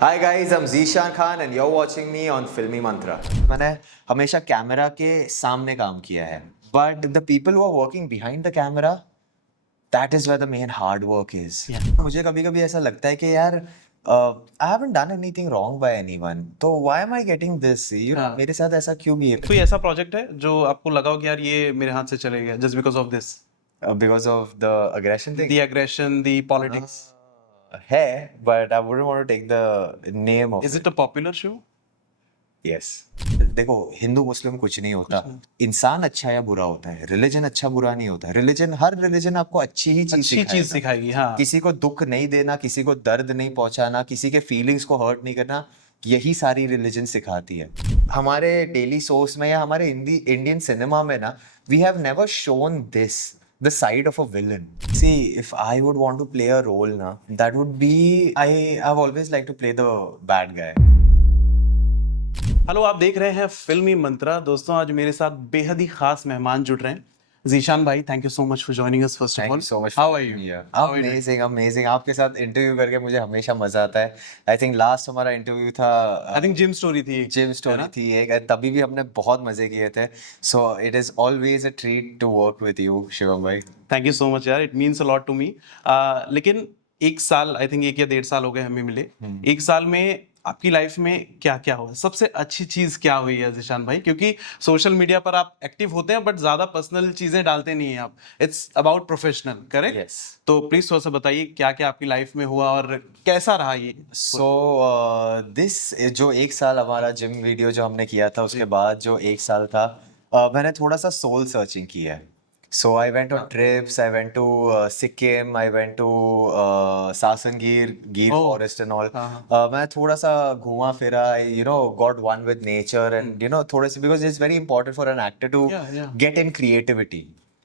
Hi guys, I'm Zishan Khan and you're watching me on Filmy Mantra. मैंने हमेशा camera के सामने काम किया है, but the people who are working behind the camera, that is where the main hard work is. मुझे कभी-कभी ऐसा लगता है कि यार I haven't done anything wrong by anyone, तो why am I getting this? हाँ. मेरे साथ ऐसा क्यों भी कोई ऐसा प्रोजेक्ट है जो आपको लगा हो कि यार ये मेरे हाथ से चले गया just because of this because of the aggression thing? The aggression the politics है, but I wouldn't want to take the name of is it a popular show yes देखो, हिंदू मुस्लिम कुछ नहीं होता, इंसान अच्छा या बुरा होता है, रिलीजन अच्छा बुरा नहीं होता। रिलीजन, हर रिलीजन आपको अच्छी ही चीज अच्छी चीज सिखाएगी। हाँ, किसी को दुख नहीं देना, किसी को दर्द नहीं पहुंचाना, किसी के फीलिंग्स को हर्ट नहीं करना, यही सारी रिलीजन सिखाती है। हमारे डेली सोर्स में या हमारे इंडियन सिनेमा में ना, we have never shown this the side of a villain. See, if I would want to play a role na, that would be, I've always liked to play the bad guy. Hello, आप देख रहे हैं फिल्मी मंत्रा। दोस्तों, आज मेरे साथ बेहद ही खास मेहमान जुड़ रहे हैं। जीशान भाई, thank you so much for joining us. First of Thank all, you so much. How are you? Amazing, amazing. आपके साथ इंटरव्यू करके मुझे हमेशा मजा आता है। I think लास्ट हमारा इंटरव्यू था, आई थिंक जिम स्टोरी थी। जिम स्टोरी थी एक, तभी भी हमने बहुत मजे किए थे। So it is always a treat to work with you, Shivam भाई। थैंक यू सो मच यार, it means a lot to me. लेकिन एक साल, आई थिंक 1 या 1.5 साल हो गए हमें मिले। एक साल में आपकी लाइफ में क्या क्या हुआ? सबसे अच्छी चीज क्या हुई है जीशान भाई? क्योंकि सोशल मीडिया पर आप एक्टिव होते हैं बट ज्यादा पर्सनल चीजें डालते नहीं हैं आप। It's about professional, correct? Yes. तो प्लीज थोड़ा सा बताइए क्या क्या आपकी लाइफ में हुआ और कैसा रहा ये। So this जो एक साल हमारा जिम वीडियो जो हमने किया था, उसके बाद जो एक साल था, मैंने थोड़ा सा सोल सर्चिंग किया है। So I went on trips, I went to Sikkim, I went to Sasangir, Gir Oh. forest and all. हाँ. मैं थोड़ा सा घूमा फिरा, got one with nature and थोड़े से, because it's very important for an actor to Yeah. get in creativity.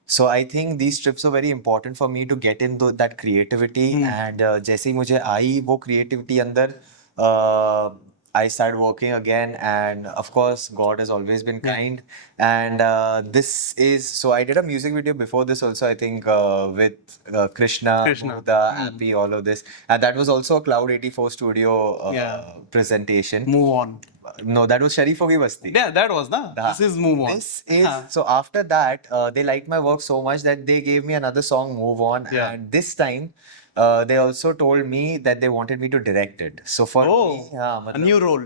So I think these trips are very important for me to get in that creativity and जैसे ही मुझे आई वो creativity अंदर, I started working again, and of course God has always been kind. And this is, so I did a music video before this also, I think with Krishna, Buddha, Appy, all of this, and that was also a Cloud 84 studio presentation. Move on. No, that was Sharifo Ki Basti. Yeah, that was na. This is move on. This is, so after that, they liked my work so much that they gave me another song, Move On. Yeah. And this time, they also told me that they wanted me to direct it. So for me, a new role.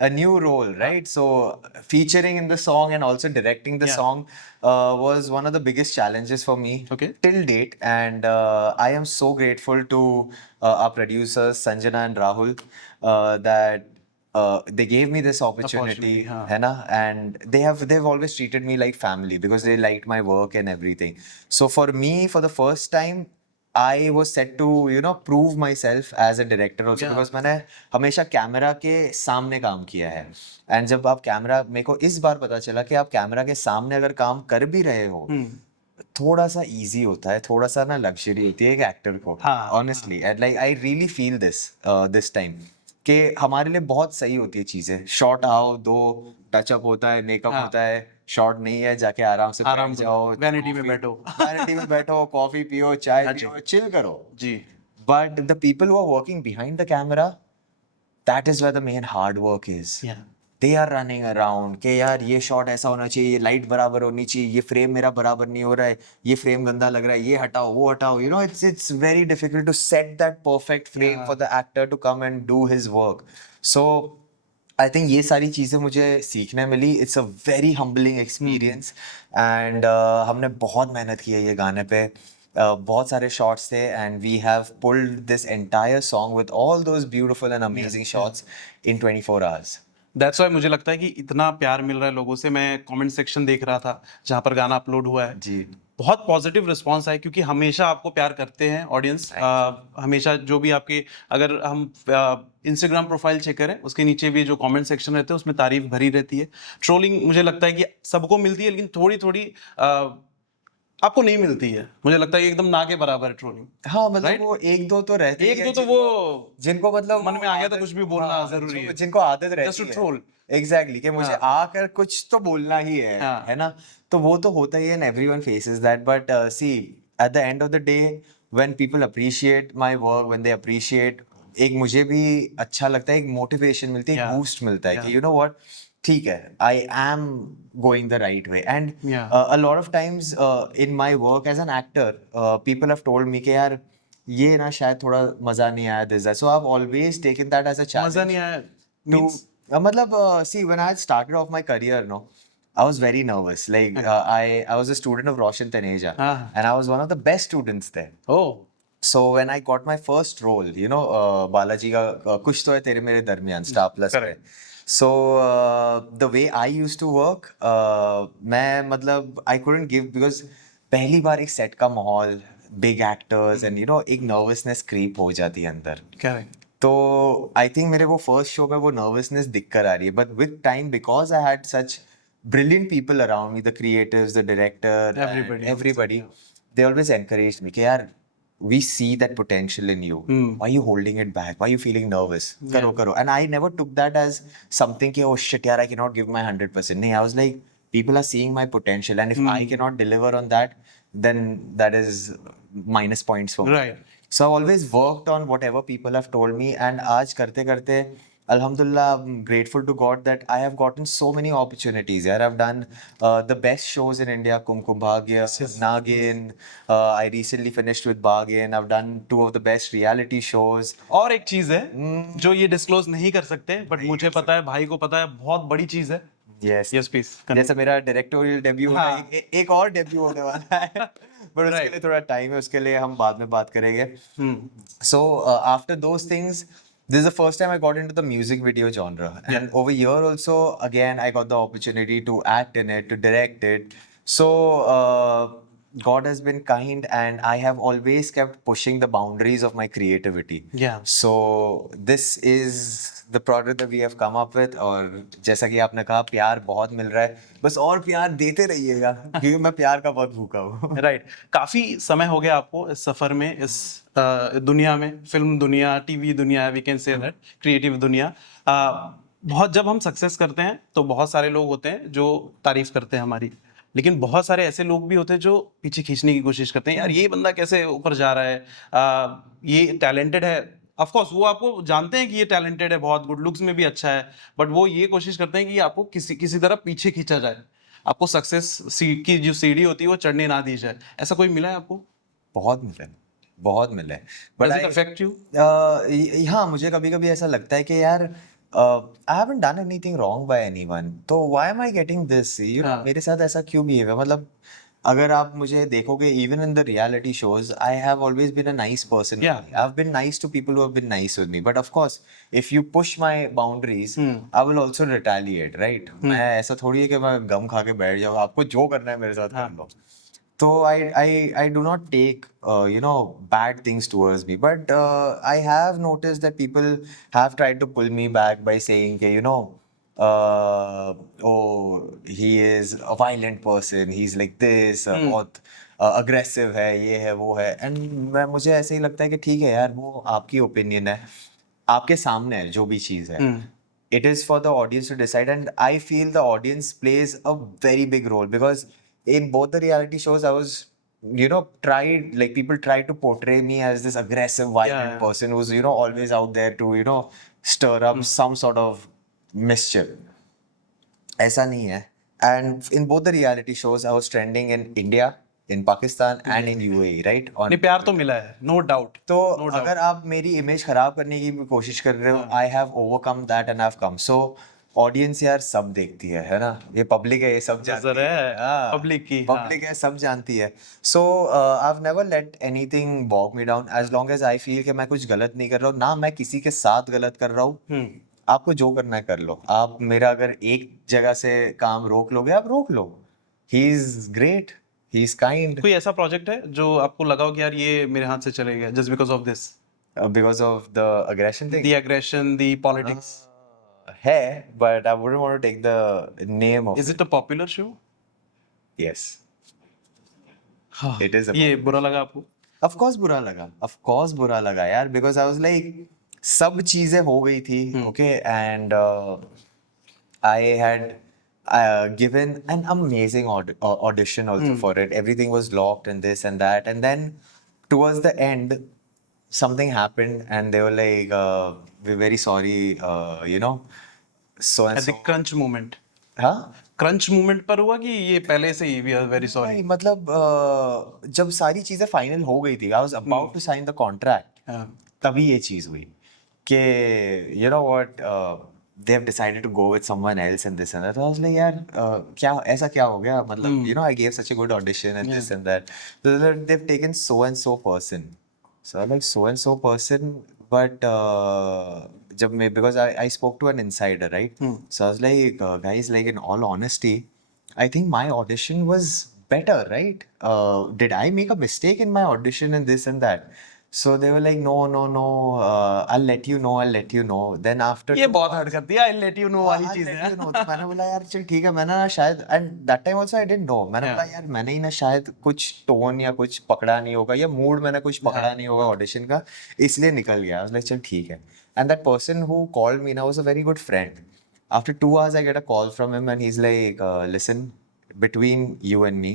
a new role, right? So featuring in the song and also directing the song was one of the biggest challenges for me till date. And I am so grateful to our producers, Sanjana and Rahul, that they gave me this opportunity, है ना? And they've always treated me like family because they liked my work and everything. So for me, for the first time, I was set to prove myself as a director also, because मैंने हमेशा camera के सामने काम किया है। And जब आप camera, मेरे को इस बार पता चला कि आप कैमरा के सामने अगर काम कर भी रहे हो, थोड़ा सा इजी होता है, थोड़ा सा ना लग्जरी होती है एक एक्टर को, honestly. And like I really feel this time कि हमारे लिए बहुत सही होती है चीजें। शॉट आओ, दो टचअप होता है, मेकअप होता है, शॉट नहीं है, जाके आराम से बैठ जाओ, वैनिटी में बैठो, वैनिटी में बैठो, कॉफी पियो, चाय पियो, चिल करो जी। But the people who are working behind the camera, that is where the main hard work is. They are running around कि यार ये शॉट ऐसा होना चाहिए, ये लाइट बराबर होनी चाहिए, ये फ्रेम मेरा बराबर नहीं हो रहा है, ये फ्रेम गंदा लग रहा है, ये हटाओ, वो हटाओ। It's very difficult to set that perfect frame for the actor to come and do his work. So I think ये सारी चीज़ें मुझे सीखने मिली। It's a very humbling experience. And हमने बहुत मेहनत की है ये गाने पे। बहुत सारे शॉट्स थे and we have pulled this entire song with all those beautiful and amazing shots in 24 hours. That's why मुझे लगता है कि इतना प्यार मिल रहा है लोगों से। मैं कमेंट सेक्शन देख रहा था जहाँ पर गाना अपलोड हुआ है जी, बहुत पॉजिटिव रिस्पांस है, क्योंकि हमेशा आपको प्यार करते हैं ऑडियंस। हमेशा जो भी आपके, अगर हम इंस्टाग्राम प्रोफाइल चेक करें, उसके नीचे भी जो कमेंट सेक्शन रहते हैं उसमें तारीफ भरी रहती है। ट्रोलिंग मुझे लगता है कि सबको मिलती है, लेकिन थोड़ी थोड़ी आपको नहीं मिलती है। मुझे लगता है कि एकदम ना के बराबर है ट्रोलिंग। हाँ, मतलब वो एक दो तो रहते एक दो तो वो जिनको मतलब मन में आ गया तो कुछ भी बोलना जरूरी है, जिनको आदत रहती है जस्ट टू ट्रोल। एग्जैक्टली कि मुझे आकर कुछ तो बोलना ही है ना? तो वो तो होता ही है, and everyone faces that. But see, at the end of the day, when people appreciate my work, when they appreciate एक मुझे भी अच्छा लगता है, एक मोटिवेशन मिलती है, एक Yeah. बूस्ट मिलता है Yeah. कि यू नो व्हाट, ठीक है, I am going the right way. And Yeah. a lot of times in my work as an actor, people have told me कि यार ये ना शायद थोड़ा मजा नहीं आया this that. So I have always taken that as a मजा चैलेंज नहीं आया to means मतलब see, when I had started off my career, no, I was very nervous. Like I was a student of Roshan Taneja, हाँ. and I was one of the best students there. oh So when I got my first role, you know, Balaji का कुछ तो है तेरे मेरे दरमियान Star Plus पे. correct. So the way I used to work, मैं मतलब I couldn't give because पहली बार एक set का माहौल, big actors and you know एक nervousness creep हो जाती है अंदर. correct. तो आई थिंक मेरे को फर्स्ट शो पे वो नर्वसनेस दिख कर आ रही है, but with time because I had such brilliant people around me, the creatives, the director, everybody, they always encouraged me कि यार we see that potential in you. Why are you holding it back? Why are you feeling nervous? Karo, karo. And I never took that as something ki, oh shit, yaar, I cannot give my 100%. No, I was like, people are seeing my potential, and if I cannot deliver on that, then that is minus points for me. Right. So I've always worked on whatever people have told me, and आज करते करते Alhamdulillah, I'm grateful to God that I have gotten so many opportunities. Yeah, I've done the best shows in India, Kumkum Bhagya, Nagin. I recently finished with Bargain. I've done 2 of the best reality shows. और एक चीज है जो ये disclose नहीं कर सकते but मुझे पता है, भाई को पता है, बहुत बड़ी चीज है. Yes. Yes, please. जैसे मेरा डायरेक्टोरियल डेब्यू होना हाँ. है, एक और डेब्यू होने वाला है, बट उसके Right. लिए थोड़ा टाइम है, उसके लिए हम बाद में बात करेंगे. So after those things, this is the first time I got into the music video genre, and over here also again I got the opportunity to act in it, to direct it. So God has been kind, and I have always kept pushing the boundaries of my creativity. Yeah. So this is the product that we have come up with. और जैसा कि आपने कहा, प्यार बहुत मिल रहा है, बस और प्यार देते रहिएगा क्योंकि मैं प्यार का बहुत भूखा हूँ. राइट. काफी समय हो गया आपको इस सफर में, इस दुनिया में, फिल्म दुनिया, टीवी दुनिया, we can say that, creative दुनिया. बहुत जब हम सक्सेस करते हैं तो बहुत सारे लोग होते हैं जो तारीफ करते हैं हमारी, लेकिन बहुत सारे ऐसे लोग भी होते हैं जो पीछे खींचने की कोशिश करते हैं. यार ये बंदा कैसे ऊपर जा रहा है, ये टैलेंटेड है. ऑफ कोर्स वो आपको जानते हैं कि ये टैलेंटेड है, बहुत गुड लुक्स में भी अच्छा है, बट वो ये कोशिश करते हैं कि आपको किसी तरह पीछे खींचा जाए, आपको सक्सेस की जो सीढ़ी होती है वो चढ़ने ना दी जाए. ऐसा कोई मिला है आपको? बहुत मिला है, बहुत मिला है. Does it affect you? हाँ, मुझे कभी कभी ऐसा लगता है कि यार I haven't done anything wrong by anyone, तो why am I getting this, you know, मेरे साथ ऐसा क्यों बिहेव है. मतलब अगर आप मुझे देखोगे, even in the reality shows, I have always been a nice person. Yeah. I have been nice to people who have been nice with me, but of course if you push my boundaries, I will also retaliate, right. मैं ऐसा थोड़ी है कि मैं गम खा के बैठ जाऊँ, आपको जो करना है मेरे साथ कर लो. So I do not take you know, bad things towards me, but I have noticed that people have tried to pull me back by saying कि you know, oh, he is a violent person, he's like this, बहुत aggressive है, ये है वो है. And मुझे ऐसे ही लगता है कि ठीक है यार, वो आपकी opinion है, आपके सामने है जो भी चीज़ है. It is for the audience to decide, and I feel the audience plays a very big role, because in both the reality shows I was, you know, people tried to portray me as this aggressive, violent person who's, you know, always out there to, you know, stir up some sort of mischief. ऐसा नहीं है. And in both the reality shows I was trending in India, in Pakistan and in UAE, right? नहीं, प्यार तो मिला है, no doubt. तो अगर आप मेरी इमेज खराब करने की भी कोशिश कर रहे हो, I have overcome that and I have come. So audience यार सब देखती है ना, ये पब्लिक है, ये सब जानती है, पब्लिक की, पब्लिक है, सब जानती है. So I have never let anything bog me down, as long as I feel कि मैं कुछ गलत नहीं कर रहा हूँ, ना मैं किसी के साथ गलत कर रहा हूँ. आपको जो करना है कर लो. आप मेरा अगर एक जगह से काम रोक लोगे, आप रोक लो. He is great, he is kind. कोई ऐसा प्रोजेक्ट है जो आपको लगा हो कि यार ये मेरे हाथ से चले गया just because of this, because of the aggression thing, the aggression, the politics? है, but I wouldn't want to take the name of Is it a popular show? Yes. It is. ये बुरा लगा आपको? Of course बुरा लगा. Of course बुरा लगा यार, because I was like, सब चीजें हो गई थी, okay, and I had given an amazing audition also for it. Everything was locked and this and that, and then towards the end, something happened and they were like, we're very sorry, so and At the so. crunch moment. हाँ, crunch movement पर हुआ कि ये पहले से ही we are very sorry? नहीं मतलब जब सारी चीजें फाइनल हो गई थी, I was about to sign the contract, तभी ये चीज हुई कि you know what, they have decided to go with someone else and this and that. I was like यार, क्या ऐसा क्या हो गया, मतलब you know I gave such a good audition and this and that, they have taken so and so person, so I'm like so and so person, but जब मैं, because I spoke to an insider, right? So I was like, guys, like in all honesty, I think my audition was better, right? Did I make a mistake in my audition and this and that? So they were like, no, no, no, I'll let you know, I'll let you know. Then after ये बहुत hurt करती है, I let you know वाली I'll चीज let है। you know. तो मैंने बोला यार चल ठीक है, मैंने ना शायद, and that time also I didn't know, मैंने बोला यार मैंने ही ना शायद कुछ टोन या कुछ पकड़ा नहीं होगा, या मूड मैंने कुछ पकड़ा नहीं होगा ऑडिशन का, इसलिए निकल गया। आई वाज लाइक चल ठीक है। And that person who called me ना was a very good friend. After 2 hours I get a call from him and he's like, listen, between you and me,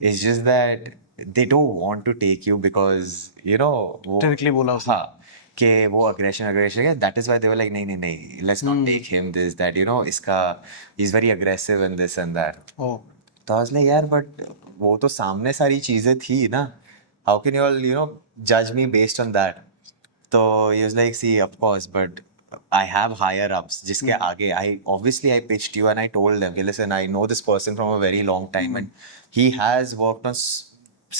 it's just that they don't want to take you because you know वो, directly बोला उसने। हाँ, कि वो aggression है, that is why they were like नहीं नहीं नहीं, let's not take him this that, you know इसका, he is very aggressive and this and that. ओ तो आई वाज लाइक यार बट वो तो सामने सारी चीजें थी ना, how can you all you know जज मी बेस्ड ऑन दैट। तो he was like, see, of course, but I have higher ups जिसके आगे I pitched you and I told them, okay, listen, I know this person from a very long time and he has worked on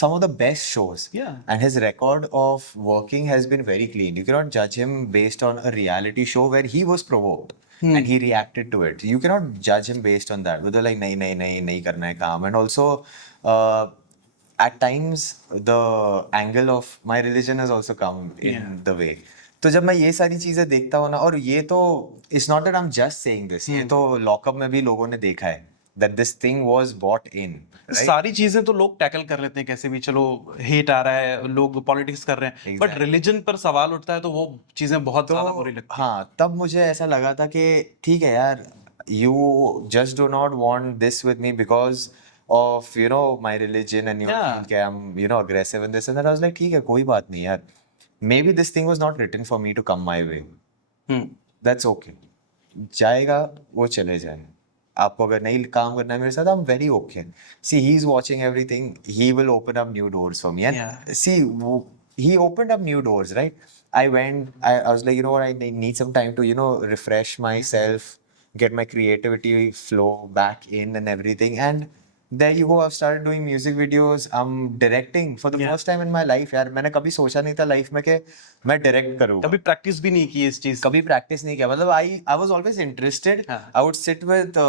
some of the best shows. Yeah. And his record of working has been very clean. You cannot judge him based on a reality show where he was provoked and he reacted to it. You cannot judge him based on that. But they're like, nahi karna hai kaam. And also, at times the angle of my religion has also come in the way. तो जब मैं ये सारी चीजें देखता हूँ ना, और ये तो it's not that I am just saying this, ये तो लॉकअप में भी लोगों ने देखा है that this thing was bought in, सारी चीजें तो लोग टैकल कर लेते हैं कैसे भी, चलो हेट आ रहा है, लोग पॉलिटिक्स कर रहे हैं, बट रिलीजन पर सवाल उठता है तो वो चीजें बहुत ज्यादा बुरी लगती हैं। हाँ, तब मुझे ऐसा लगा था कि ठीक है यार, you just do not want this with me because of you know my religion and you Yeah. think I'm you know aggressive and this and that. I was like ठीक है, कोई बात नहीं यार, maybe this thing was not written for me to come my way. That's okay. जाएगा वो चले जाए, आपको अगर नहीं काम करना है मेरे साथ, I'm very okay. See, he's watching everything. He will open up new doors for me. And Yeah. see, he opened up new doors, right? I went, I was like, you know what, I need some time to, you know, refresh myself, get my creativity flow back in and everything. And there you go, I've started doing music videos. I'm directing for the Yeah. first time in my life. यार मैंने कभी सोचा नहीं था life में कि मैं direct करूँगा, कभी प्रैक्टिस भी नहीं की इस चीज कभी प्रैक्टिस नहीं किया। मतलब I was always interested. हाँ. I would sit with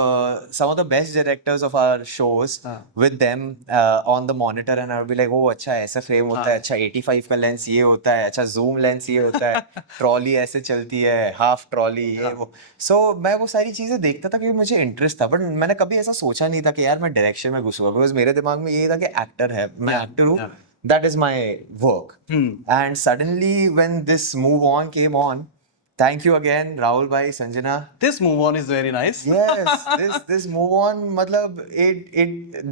some of the best directors of our shows with them on the monitor and I would be like, oh अच्छा ऐसा फ्रेम होता है, अच्छा 85 का लेंस ये होता है, अच्छा जूम लेंस ये होता है, ट्रॉली ऐसे चलती है, हाफ ट्रॉली ये वो। सो मैं वो सारी चीजें देखता था क्योंकि मुझे इंटरेस्ट था, बट मैंने कभी ऐसा सोचा नहीं था कि यार मैं डायरेक्शन में घुसूंगा, बिकॉज मेरे दिमाग में ये था कि एक्टर है, मैं एक्टर हूँ, that is my work. And suddenly when this move on came on, thank you again Rahul bhai, Sanjana. This move on is very nice. Yes, this move on, matlab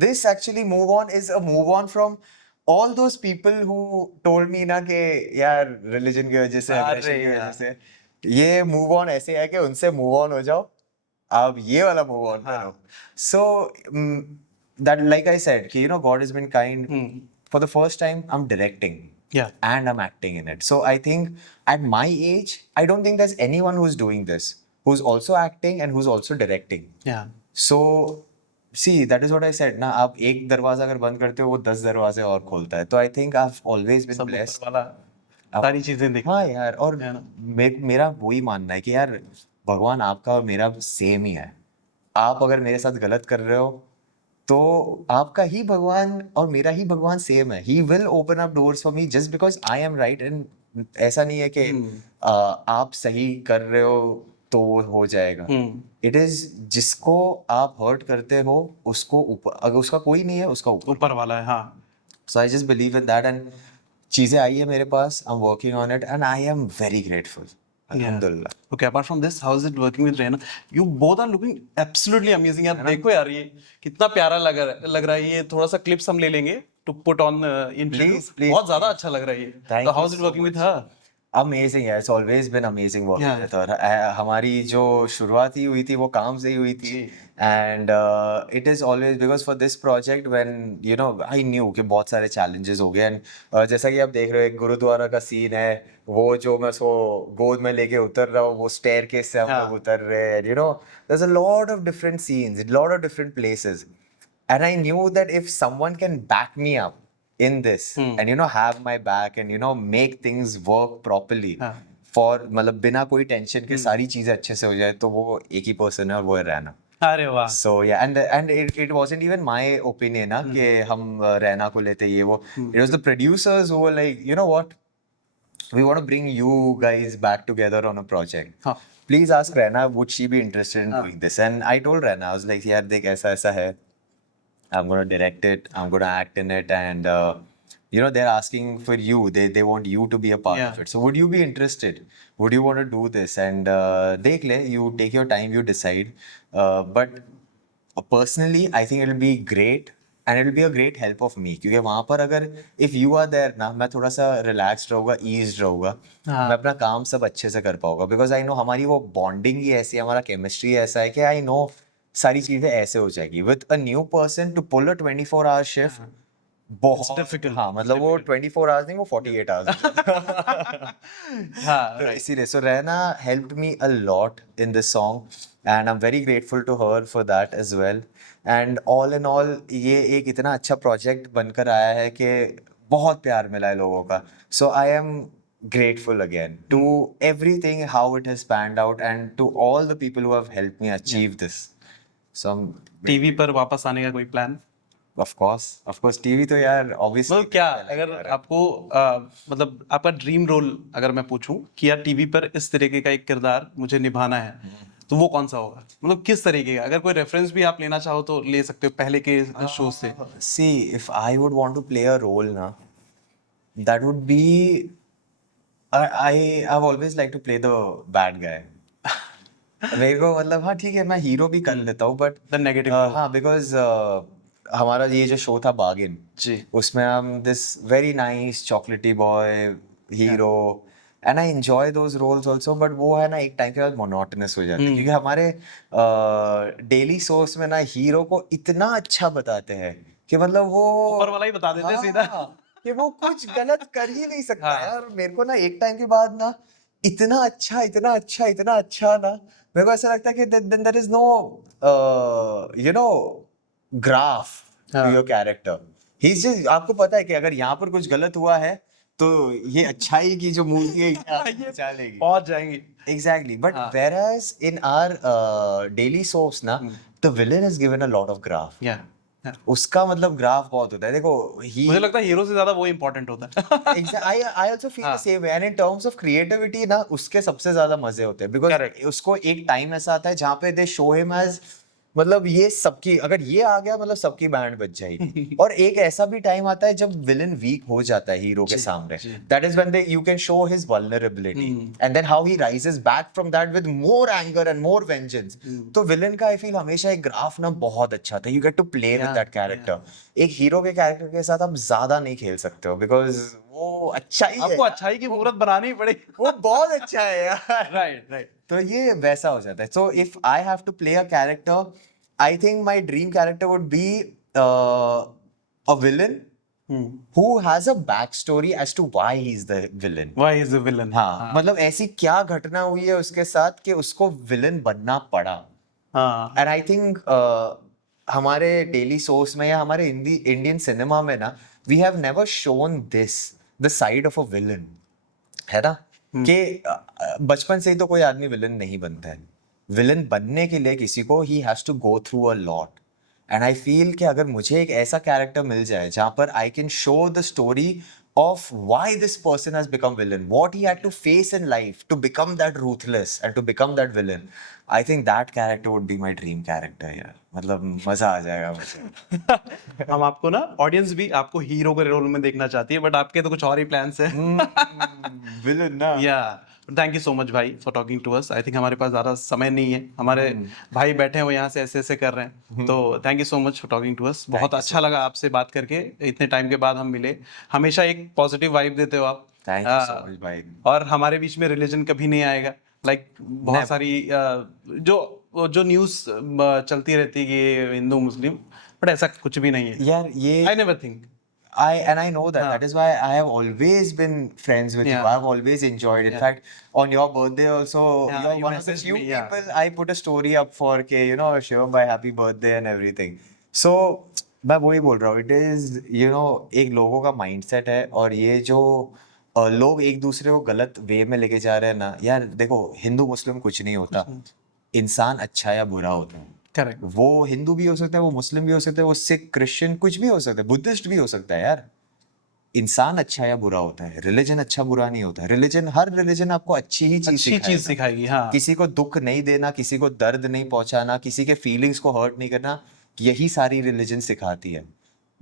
this actually move on is a move on from all those people who told me ना कि यार religion की वजह से, aggression की वजह से, ये move on ऐसे है कि उनसे move on हो जाओ, आप ये वाला move on करो। So that, like I said, कि you know God has been kind. For the first time, I'm directing. Yeah. And I'm acting in it. So I think at my age, I don't think there's anyone who's doing this, who's also acting and who's also directing. Yeah. So, see, that is what I said. ना आप एक दरवाजा अगर बंद करते हो, वो 10 दरवाजे और खोलता है। तो I think I've always been सब blessed. ऊपर वाला सारी चीजें देख। हाँ यार, और है ना? मेरा वही मानना है कि यार भगवान आपका और मेरा सेम ही है। आप अगर मेरे साथ गलत कर रहे हो तो आपका ही भगवान और मेरा ही भगवान सेम है। He will open up doors for me just because I am right, and ऐसा नहीं है कि आप सही कर रहे हो तो वो हो जाएगा। It is जिसको आप हर्ट करते हो उसको ऊपर, अगर उसका कोई नहीं है उसका ऊपर वाला है। हाँ। So I just believe in that and चीजें आई है मेरे पास, I'm working on it and I am very grateful. Alhamdulillah. Okay, apart from this, how is it working with Reina? You both are looking absolutely amazing यार। देखो यार ये कितना प्यारा लग रहा है ये। थोड़ा सा क्लिप्स हम ले लेंगे to put on interview. Please, बहुत ज़्यादा अच्छा लग रहा है ये. Thank So you how's it so working with much. her? Amazing, yeah. It's always been amazing working Yeah. with her. हमारी जो शुरुआत ही हुई थी वो काम से ही हुई थी. जी. And it is always because for this project when you know I knew कि बहुत सारे challenges हो गए and जैसा कि आप देख रहे हो एक गुरुद्वारा का सीन है वो जो मैं उसको गोद में लेके उतर रहा हूँ वो staircase से हम हाँ. लोग उतर रहे हैं. You know there's a lot of different scenes, a lot of different places. And I knew that if someone can back me up in this and you know have my back and you know make things work properly हाँ. for मतलब बिना कोई tension के सारी चीजें अच्छे से हो जाए तो वो एक ही पर्सन है और वो है रैना. अरे वाह. So yeah, and it wasn't even my opinion ना कि हम रैना को लेते ये वो. It was the producers who were like, you know what, we want to bring you guys back together on a project. हाँ. Please ask Raina, would she be interested in doing this? And I told Raina, I was like, यार देख ऐसा ऐसा है. I'm gonna direct it. I'm gonna act in it, and you know they're asking for you. They want you to be a part of it. So would you be interested? Would you want to do this? And देख ले, you take your time, you decide. But personally, I think it'll be great, and it'll be a great help of me. क्योंकि वहाँ पर अगर if you are there ना, मैं थोड़ा सा relaxed रहूँगा, eased रहूँगा, मैं अपना काम सब अच्छे से कर पाऊँगा. Because I know हमारी वो bonding ही ऐसी है, हमारा chemistry ऐसा है कि I know सारी चीजें ऐसे हो जाएगी. With a new person to pull a 24-hour shift बहुत difficult. हाँ मतलब वो 24 hours नहीं वो 48 hours. हाँ. तो इसीलिए so Raina helped me a lot in this song and I'm very grateful to her for that as well. And all in all ये एक इतना अच्छा project बनकर आया है कि बहुत प्यार मिला है लोगों का. So I am grateful again to everything how it has panned out and to all the people who have helped me achieve this. So I'm TV पर वापस आने का कोई प्लान? of course टीवी तो यार obviously मतलब क्या अगर आपको मतलब आपका ड्रीम रोल अगर मैं पूछूं कि यार टीवी पर इस तरीके का एक किरदार मुझे निभाना है तो वो कौन सा होगा? मतलब किस तरीके का? अगर कोई रेफरेंस भी आप लेना चाहो तो ले सकते हो पहले के शो से. See, if I would want to play a role ना, that would be I've always liked to play the bad guy. मेरे को मतलब हाँ ठीक है मैं हीरो भी कर लेता हूँ but द नेगेटिव. हाँ because हमारा ये जो शो था बागिन जी. उसमें हम this very nice chocolatey boy hero and I enjoy those roles also but वो है ना एक टाइम के बाद monotonous हो जाता है क्योंकि हमारे डेली सोर्स में ना हीरो को इतना अच्छा बताते हैं कि मतलब वो ऊपर वाला ही बता देते हैं सीधा कि वो कुछ गलत कर ही नहीं सकता यार. मेरे को ना एक टाइम के बाद ना इतना अच्छा ना मेरे को ऐसा लगता है कि then there is no you know graph to your character. He's just आपको पता है कि अगर यहाँ पर कुछ गलत हुआ है तो ये अच्छाई की जो मूवी है चलेगी पहुंच जाएंगी. exactly but whereas in our daily soaps ना the villain has given a lot of graph. उसका मतलब ग्राफ बहुत होता है. देखो मुझे लगता है हीरो से ज्यादा वो इम्पोर्टेंट होता है. I also feel the same way and in terms of creativity ना उसके सबसे ज्यादा मजे होते हैं because उसको एक टाइम ऐसा आता है जहाँ पे they show him as मतलब ये सबकी अगर ये आ गया मतलब सबकी बैंड बज जाएगी. और एक ऐसा भी टाइम आता है जब विलन वीक हो जाता है हीरो के सामने. That is when you can show his vulnerability and then how he rises back from that with more anger and more vengeance. तो विलन का I feel हमेशा एक ग्राफ ना बहुत अच्छा था. You get to play with that character. एक hero के कैरेक्टर के साथ आप ज्यादा नहीं खेल सकते हो because वो अच्छाई है. आपको अच्छाई की मूर्त बनानी ही पड़ेगी. वो बहुत अच्छा है यार. राइट. तो ये वैसा हो जाता है. So if I have to play a character, I think my dream character would be a villain who has a backstory as to why he's the villain. Why is the villain? हाँ मतलब ऐसी क्या घटना हुई है उसके साथ कि उसको विलन बनना पड़ा. हाँ. And I think हमारे डेली सोर्स में या हमारे इंडियन सिनेमा में ना we have never shown this the side of a villain है ना कि बचपन से ही तो कोई आदमी विलन नहीं बनता है. विलन बनने के लिए किसी को he has to go through a lot and I feel कि अगर मुझे एक ऐसा कैरेक्टर मिल जाए जहाँ पर I can show the story of why this person has become villain, what he had to face in life to become that ruthless and to become that villain. I think that character would be my dream character यार. मतलब मजा आ जाएगा मुझे. हम आपको ना audience भी आपको हीरो के रोल में देखना चाहती है बट आपके तो कुछ और ही प्लान्स हैं. विलन ना. या थैंक यू सो मच भाई for talking to us. I think हमारे पास ज़्यादा समय नहीं है, हमारे भाई बैठे हैं वो यहाँ से ऐसे ऐसे कर रहे हैं, तो thank you so much for talking to us. बहुत अच्छा लगा आपसे बात करके, इतने टाइम के बाद हम मिले। हमेशा एक पॉजिटिव वाइब देते हो आप। थैंक यू सो मच भाई। और हमारे बीच में रिलीजन कभी नहीं आएगा, लाइक बहुत सारी जो न्यूज़ चलती रहती है कि हिंदू मुस्लिम, बट ऐसा कुछ भी नहीं है। यार ये I never think. I know that. That is why I have always been friends with you. Yeah. I have always enjoyed. In fact, on your birthday also, Yeah, you're you one of the messaged few me, yeah. people I put a story up for के Shivam bhai happy birthday and everything. So मैं वही बोल रहा हूँ. It is एक लोगों का mindset है, और ये जो लोग एक दूसरे को गलत वे में लेके जा रहे हैं ना यार, देखो हिंदू मुस्लिम कुछ नहीं होता, इंसान अच्छा या बुरा होता है। करेक्ट। वो हिंदू भी हो सकता है, वो मुस्लिम भी हो सकता है, वो सिख क्रिश्चियन कुछ भी हो सकता है, बुद्धिस्ट भी हो सकता है यार। इंसान अच्छा या बुरा होता है, रिलीजन अच्छा बुरा नहीं होता है। रिलीजन, हर रिलीजन आपको अच्छी ही चीज सिखाएगी। हाँ, किसी को दुख नहीं देना, किसी को दर्द नहीं पहुंचाना, किसी के फीलिंग्स को हर्ट नहीं करना, यही सारी रिलीजन सिखाती है।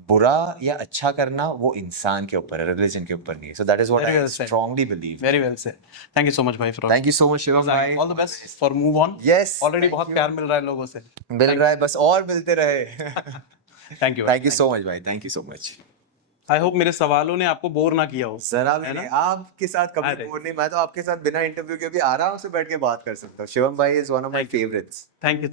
बुरा या अच्छा करना वो इंसान के ऊपर है, रिलीजन के ऊपर नहीं है। So that is what Very I well said. Strongly believe. Very well said. Thank you so much भाई for thank you so much Shivam भाई। All the best for move on. Yes, already thank बहुत you. प्यार मिल रहा है लोगों से। मिल रहा है, बस और मिलते रहे। Thank you. Thank you so much भाई, thank you so much. I hope मेरे सवालों ने आपको बोर ना किया हो। जरा भी नहीं, आपके साथ कभी अरे। बोर नहीं। मैं तो आपके साथ बिना इंटरव्यू के भी आराम से बैठ के बात कर सकता हूँ। शिवम भाई is one of my favourites. Thank you.